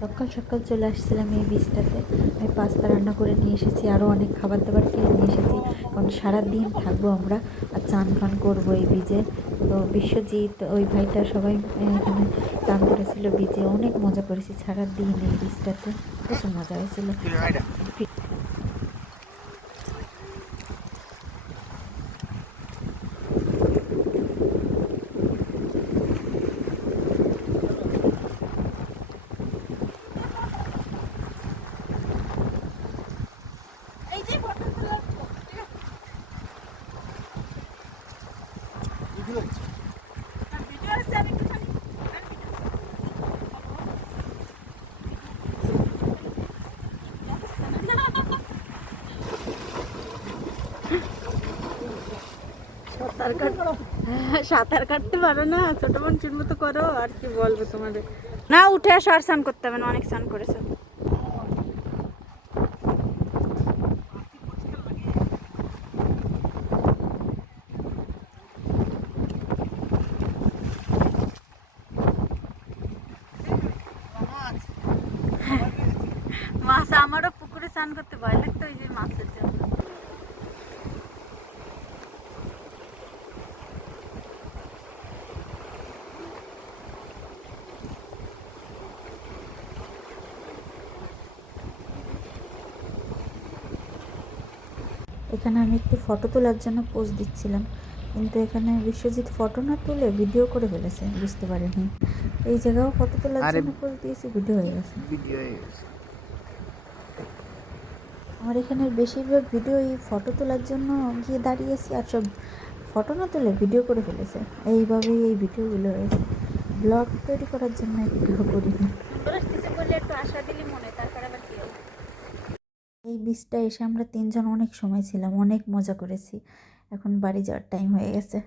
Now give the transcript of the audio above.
সকাল সকাল চলে আসছিলাম এই বীজটাতে। আমি পাস্তা রান্না করে নিয়ে এসেছি, আরও অনেক খাবার দাবার কিনে নিয়ে এসেছি, কারণ সারাদিন থাকবো আমরা আর চান ফান করবো এই বীজে। তো বিশ্বজিৎ ওই ভাইটা সবাই এখানে চান করেছিল বীজে, অনেক মজা করেছি সারাদিন এই বীজটাতে, প্রচুর মজা হয়েছিল। সাঁতার কাটতে পারো না, ছোট মানুষের মতো করো, আর কি বলবো তোমাদের। না উঠে আসো, আর স্নান করতে হবে না, অনেক স্নান করেছো। মাছ, আমারও পুকুরে স্নান করতে ভয় লাগতো ওই যে মাছের জন্য। এখানে আমি একটি ফটো তোলার জন্য পোজ দিচ্ছিলাম, কিন্তু এখানে বিশ্বজিৎ ফটো না তুলে ভিডিও করে ফেলেছে, বুঝতে পারিনি। এই জায়গাও ফটো তোলার জন্য পোজ দিয়েছি, ভিডিও হয়ে গেছে। আমার এখানে বেশিরভাগ ভিডিও এই ফটো তোলার জন্য গিয়ে দাঁড়িয়েছি, আর সব ফটো না তুলে ভিডিও করে ফেলেছে। এইভাবেই এই ভিডিওগুলো হয়েছে, ব্লগ তৈরি করার জন্য ভিডিও করিনি। একটু আশা দিলে মনে, তারপরে আবার কি হবে। এই বীজটা এসে আমরা 3 জন অনেক সময় ছিলাম, অনেক মজা করেছি। এখন বাড়ি যাওয়ার টাইম হয়ে গেছে।